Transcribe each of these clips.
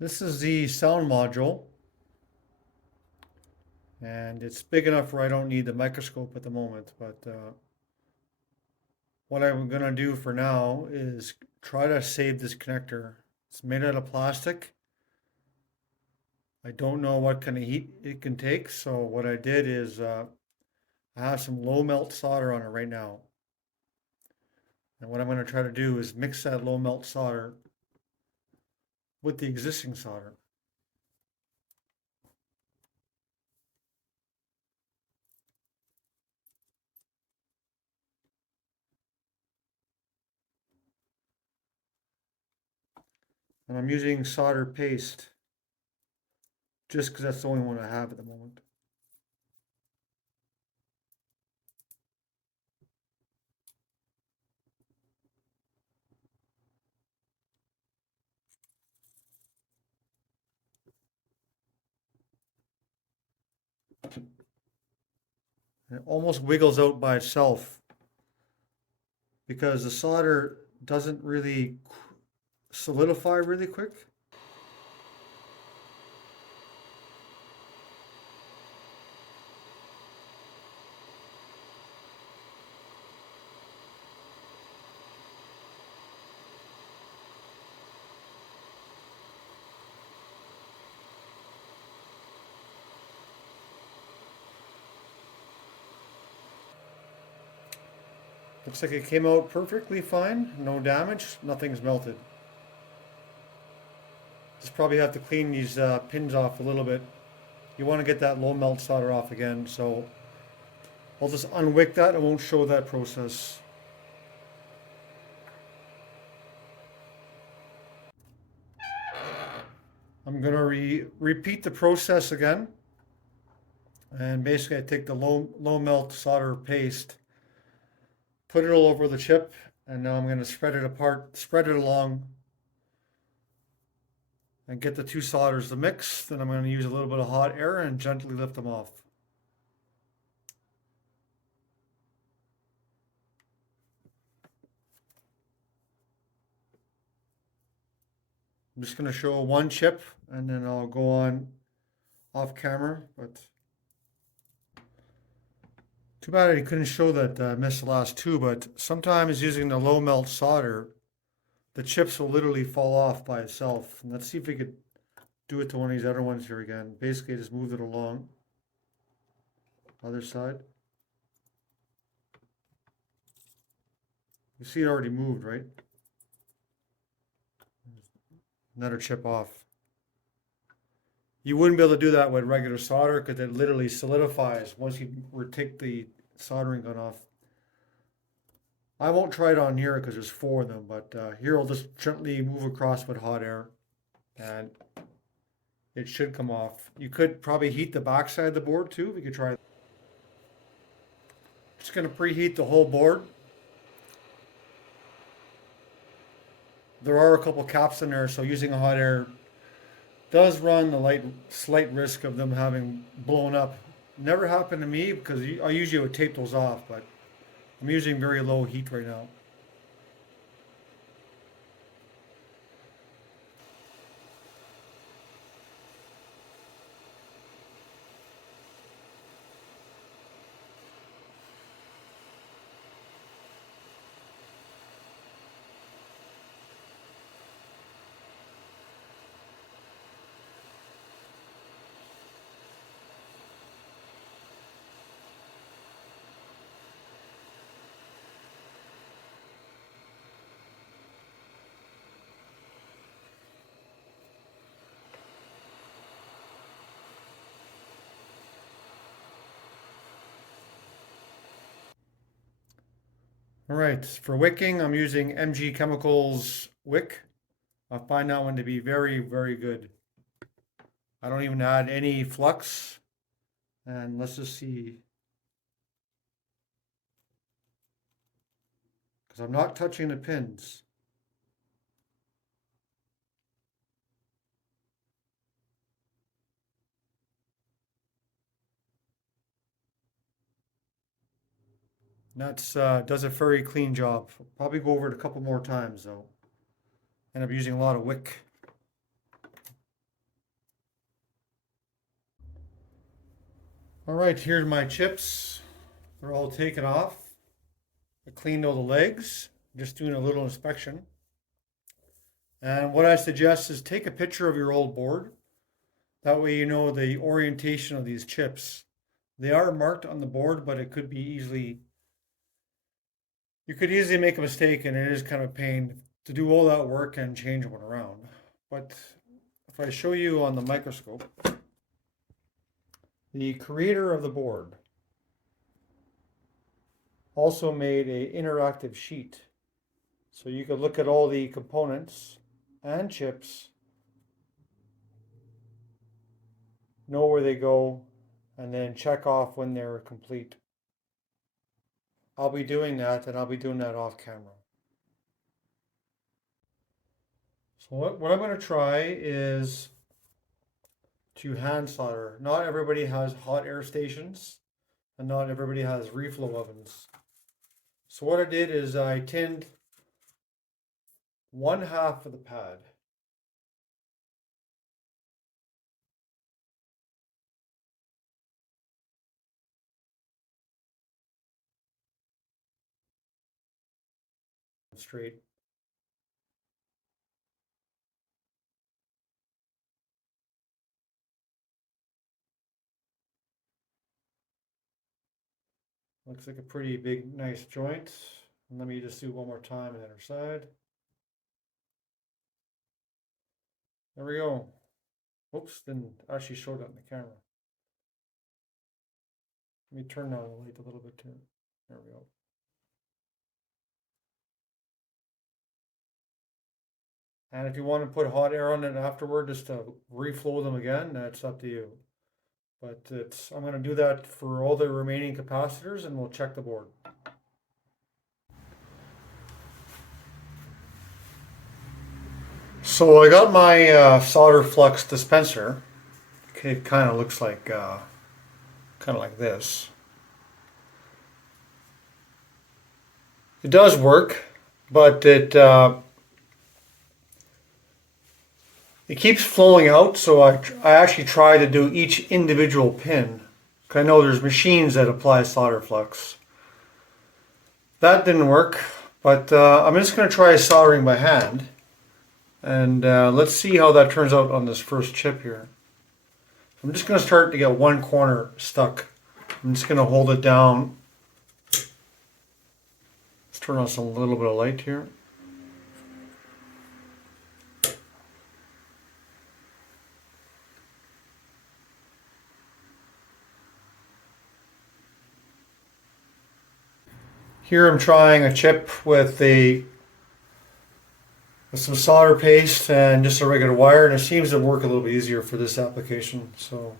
This is the sound module, and it's big enough where I don't need the microscope at the moment. But what I'm going to do for now is try to save this connector. It's made out of plastic. I don't know what kind of heat it can take, so what I did is I have some low melt solder on it right now. And what I'm going to try to do is mix that low melt solder with the existing solder. And I'm using solder paste just because that's the only one I have at the moment. And it almost wiggles out by itself because the solder doesn't really solidify really quick. Looks like it came out perfectly fine, no damage, nothing's melted. Just probably have to clean these pins off a little bit. You want to get that low melt solder off again, so I'll just unwick that. I won't show that process. I'm gonna repeat the process again, and basically I take the low melt solder paste, put it all over the chip, and now I'm gonna spread it apart, spread it along, and get the two solders to mix. Then I'm gonna use a little bit of hot air and gently lift them off. I'm just gonna show one chip, and then I'll go on off camera, but too bad I couldn't show that I missed the last two, but sometimes using the low melt solder, the chips will literally fall off by itself. And let's see if we could do it to one of these other ones here again. Basically, just move it along. Other side. You see it already moved, right? Another chip off. You wouldn't be able to do that with regular solder because it literally solidifies once you take the soldering gun off. I won't try it on here because there's four of them, but here I'll just gently move across with hot air and it should come off. You could probably heat the back side of the board too. We could try. Just going to preheat the whole board. There are a couple caps in there, so using a hot air does run the slight risk of them having blown up. Never happened to me because I usually would tape those off, but I'm using very low heat right now. All right, for wicking, I'm using MG Chemicals wick. I find that one to be very, very good. I don't even add any flux. And let's just see, because I'm not touching the pins. That's does a very clean job. Probably go over it a couple more times though. End up using a lot of wick. All right, here's my chips. They're all taken off. I cleaned all the legs, just doing a little inspection. And what I suggest is take a picture of your old board. That way you know the orientation of these chips. They are marked on the board, but it could be you could easily make a mistake, and it is kind of a pain to do all that work and change one around. But if I show you on the microscope, the creator of the board also made an interactive sheet. So you could look at all the components and chips, know where they go, and then check off when they're complete. I'll be doing that, and I'll be doing that off camera. So what I'm going to try is to hand solder. Not everybody has hot air stations, and not everybody has reflow ovens. So what I did is I tinned 1/2 of the pad. Straight. Looks like a pretty big, nice joint. And let me just do one more time on the other side. There we go. Oops, didn't actually show that in the camera. Let me turn down the light a little bit too. There we go. And if you want to put hot air on it afterward, just to reflow them again, that's up to you. But I'm going to do that for all the remaining capacitors, and we'll check the board. So I got my solder flux dispenser. Okay, it kind of looks like this. It does work, but it keeps flowing out. So I actually try to do each individual pin. I know there's machines that apply solder flux. That didn't work, but I'm just going to try soldering by hand. And let's see how that turns out on this first chip here. I'm just going to start to get one corner stuck. I'm just going to hold it down. Let's turn on a little bit of light here. Here I'm trying a chip with some solder paste and just a regular wire, and it seems to work a little bit easier for this application. So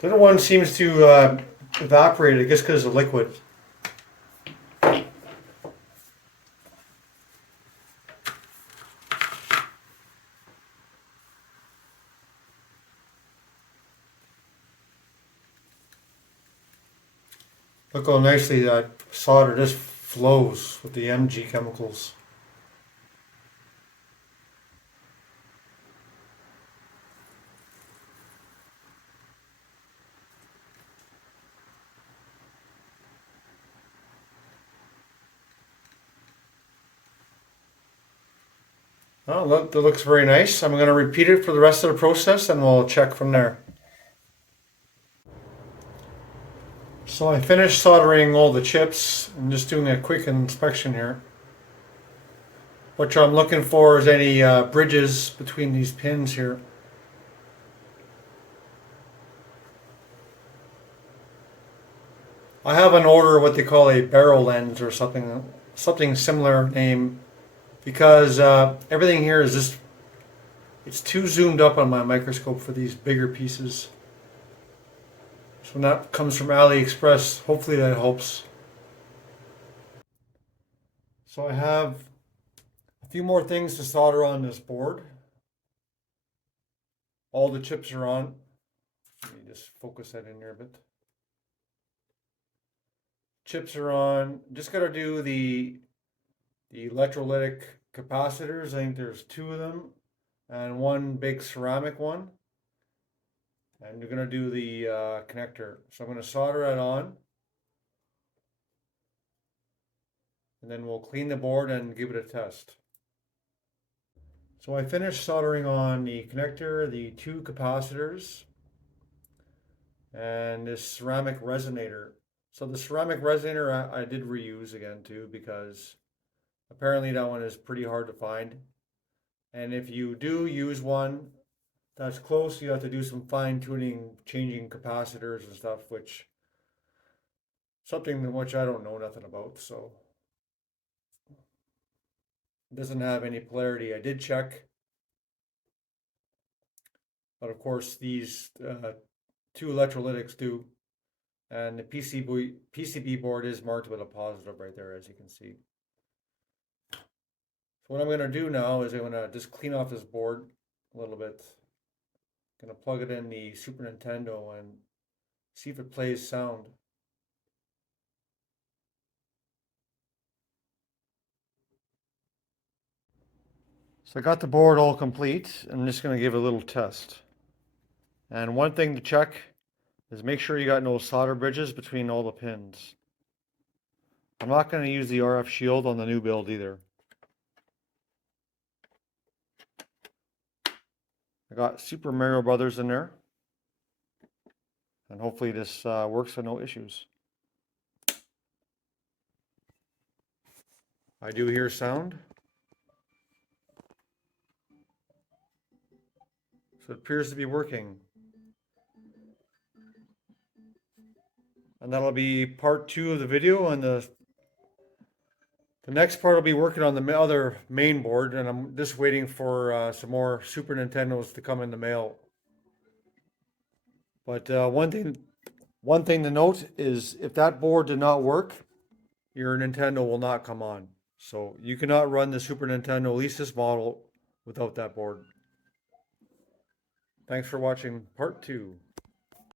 the other one seems to evaporate, I guess because of liquid. Look how nicely that solder just flows with the MG chemicals. Oh, look, that looks very nice. I'm going to repeat it for the rest of the process, and we'll check from there. So I finished soldering all the chips. I'm just doing a quick inspection here. What I'm looking for is any bridges between these pins here. I have an order of what they call a barrel lens or something similar name, because everything here is just, it's too zoomed up on my microscope for these bigger pieces. So that comes from AliExpress. Hopefully that helps. So I have a few more things to solder on this board. All the chips are on. Let me just focus that in there a bit. Chips are on. Just gotta do the electrolytic capacitors. I think there's two of them and one big ceramic one. And you're gonna do the connector. So I'm gonna solder it on, and then we'll clean the board and give it a test. So I finished soldering on the connector, the two capacitors, and this ceramic resonator. So the ceramic resonator I did reuse again too, because apparently that one is pretty hard to find. And if you do use one that's close, you have to do some fine tuning, changing capacitors and stuff, which something which I don't know nothing about. So it doesn't have any polarity. I did check, but of course these two electrolytics do. And the PCB board is marked with a positive right there, as you can see. So what I'm going to do now is I'm going to just clean off this board a little bit. I'm going to plug it in the Super Nintendo and see if it plays sound. So I got the board all complete. I'm just going to give it a little test. And one thing to check is make sure you got no solder bridges between all the pins. I'm not going to use the RF shield on the new build either. I got Super Mario Brothers in there. And hopefully this works with no issues. I do hear sound. So it appears to be working. And that'll be part 2 of the video, and the next part will be working on the other main board, and I'm just waiting for some more Super Nintendos to come in the mail. But one thing to note is if that board did not work, your Nintendo will not come on. So you cannot run the Super Nintendo, at least this model, without that board. Thanks for watching part 2.